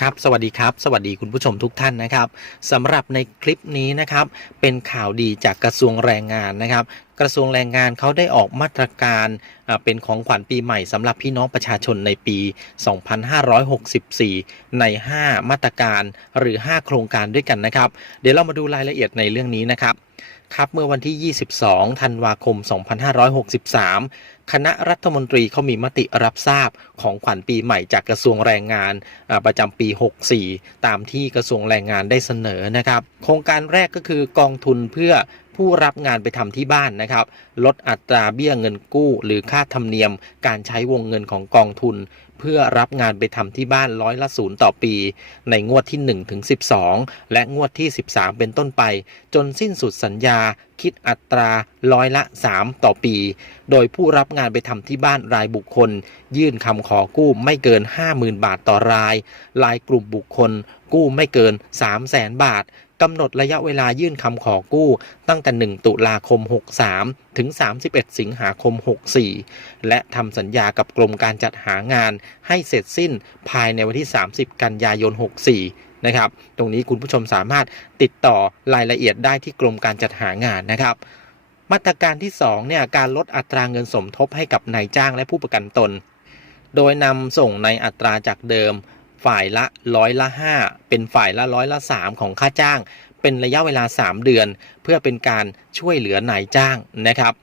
ครับสวัสดีครับ สวัสดีคุณผู้ชมทุกท่านนะครับสำหรับในคลิปนี้นะครับ เป็นข่าวดีจากกระทรวงแรงงานนะครับ กระทรวงแรงงานเขาได้ออกมาตรการเป็นของขวัญปีใหม่สำหรับพี่น้องประชาชนในปี 2564 ใน 5 มาตรการหรือ 5 โครงการด้วยกันนะครับ เดี๋ยวเรามาดูรายละเอียดในเรื่องนี้นะครับ ครับเมื่อวันที่ 22 ธันวาคม 2563 คณะรัฐมนตรีเขามีมติรับทราบของขวัญปีใหม่จากกระทรวงแรงงานประจำปี 64 ตามที่กระทรวงแรงงานได้เสนอนะครับ โครงการแรกก็คือกองทุนเพื่อ ผู้รับงานไปทำที่บ้านนะครับ ลดอัตราเบี้ยเงินกู้ หรือค่าธรรมเนียม การใช้วงเงินของกองทุน เพื่อรับงานไปทำที่บ้านร้อยละศูนย์ต่อปี ในงวดที่1ถึง12 และงวดที่ 13 เป็นต้นไป จนสิ้นสุดสัญญา คิดอัตราร้อยละ 3 ต่อปี โดยผู้รับงานไปทำที่บ้านรายบุคคล ยื่นคำขอกู้ไม่เกิน 50,000 บาทต่อราย รายกลุ่มบุคคล กู้ไม่เกิน 300,000 บาทกำหนดระยะเวลายื่นคำขอกู้ตั้งแต่ 1 ตุลาคม 63 ถึง 31 สิงหาคม 64 และทำสัญญากับกรมการจัดหางานให้เสร็จสิ้นภายในวันที่ 30 กันยายน 64 นะครับ ตรงนี้คุณผู้ชมสามารถติดต่อรายละเอียดได้ที่กรมการจัดหางานนะครับ มาตรการที่2เนี่ยการลดอัตราเงินสมทบให้กับนายจ้างและผู้ประกันตน โดยนำส่งในอัตราจากเดิม ฝ่ายละร้อยละ 5 เป็นฝ่ายละร้อยละ 3 ของค่าจ้าง เป็นระยะเวลา 3 เดือน เพื่อเป็นการช่วยเหลือนายจ้างนะครับ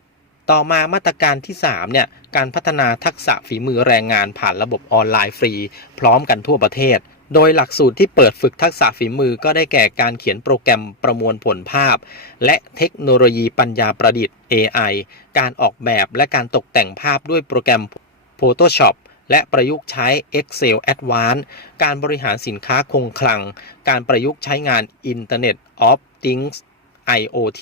ต่อมามาตรการที่3เนี่ยการพัฒนาทักษะฝีมือแรงงานผ่านระบบออนไลน์ฟรี พร้อมกันทั่วประเทศ โดยหลักสูตรที่เปิดฝึกทักษะฝีมือก็ได้แก่การเขียนโปรแกรมประมวลผลภาพ และเทคโนโลยีปัญญาประดิษฐ์ AI การออกแบบและการตกแต่งภาพด้วยโปรแกรม Photoshop และประยุกต์ใช้ Excel Advanced การบริหารสินค้าคงคลัง การประยุกต์ใช้งาน Internet of Things IoT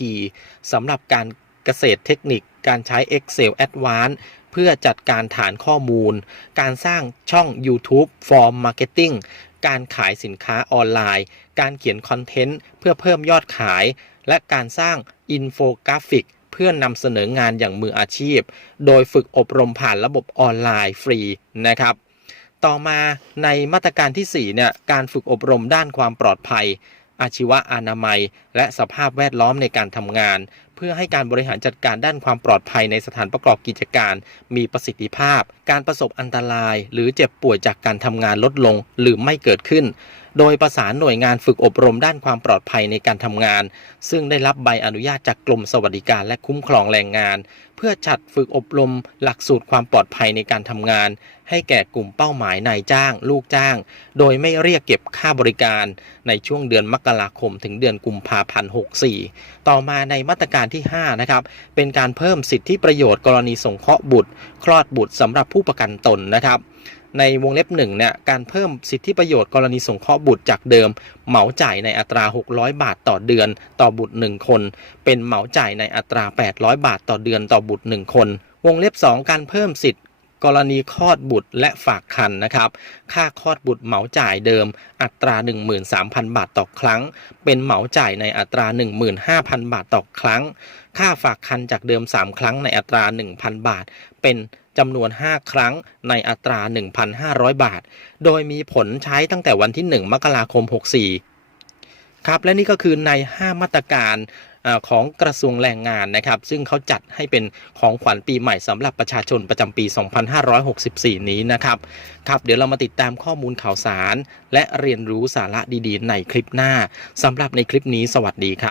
สำหรับการเกษตรเทคนิค การใช้ Excel Advanced เพื่อจัดการฐานข้อมูล การสร้างช่อง YouTube for Marketing การขายสินค้าออนไลน์ การเขียนคอนเทนต์เพื่อเพิ่มยอดขาย และการสร้างอินโฟกราฟิก เพื่อนำเสนองานอย่างมืออาชีพ โดยฝึกอบรมผ่านระบบออนไลน์ฟรีนะครับต่อมาในมาตรการที่4เนี่ยการฝึกอบรมด้านความปลอดภัย อาชีวะอนามัย และสภาพแวดล้อมในการทำงาน พื่อให้การบริหารจัดการด้านความปลอดภัยในสถานประกอบกิจการ มีประสิทธิภาพ การประสบอันตราย หรือเจ็บป่วยจากการทำงานลดลงหรือไม่เกิดขึ้น โดยประสานหน่วยงานฝึกอบรมด้านความปลอดภัยในการทำงาน ซึ่งได้รับใบอนุญาตจากกรมสวัสดิการและคุ้มครองแรงงาน เพื่อจัดฝึกอบรม หลักสูตรความปลอดภัยในการทำงาน ให้แก่กลุ่มเป้าหมายนายจ้าง ลูกจ้าง โดยไม่เรียกเก็บค่าบริการ ในช่วงเดือนมกราคม ถึงเดือนกุมภาพันธ์64ต่อมาในมาตรการที่ 5 นะครับ เป็นการเพิ่มสิทธิประโยชน์กรณีสงเคราะห์บุตร คลอดบุตรสำหรับผู้ประกันตนนะครับ ในวงเล็บหนึ่งเนี่ยการเพิ่มสิทธิประโยชน์กรณีสงเคราะห์บุตรจากเดิม เหมาจ่ายในอัตรา 600 บาทต่อเดือน ต่อบุตร 1 คน เป็นเหมาจ่ายในอัตรา 800 บาทต่อเดือนต่อบุตร 1 คน วงเล็บ 2 การเพิ่มสิทธิ กรณีคลอดบุตรและฝากคันนะครับ ค่าคลอดบุตรเหมาจ่ายเดิม อัตรา 13,000 บาทต่อครั้ง เป็นเหมาจ่ายในอัตรา 15,000 บาทต่อครั้ง ค่าฝากคันจากเดิม 3 ครั้งในอัตรา 1,000 บาท เป็นจำนวน 5 ครั้งในอัตรา 1,500 บาท โดยมีผลใช้ตั้งแต่วันที่ 1 มกราคม 64 ครับและนี่ก็คือใน 5 มาตรการของกระทรวงแรงงานนะครับ ซึ่งเขาจัดให้เป็นของขวัญปีใหม่สำหรับประชาชนประจำปี 2564 นี้นะครับ ครับ เดี๋ยวเรามาติดตามข้อมูลข่าวสาร และเรียนรู้สาระดีๆ ในคลิปหน้าสำหรับในคลิปนี้สวัสดีครับ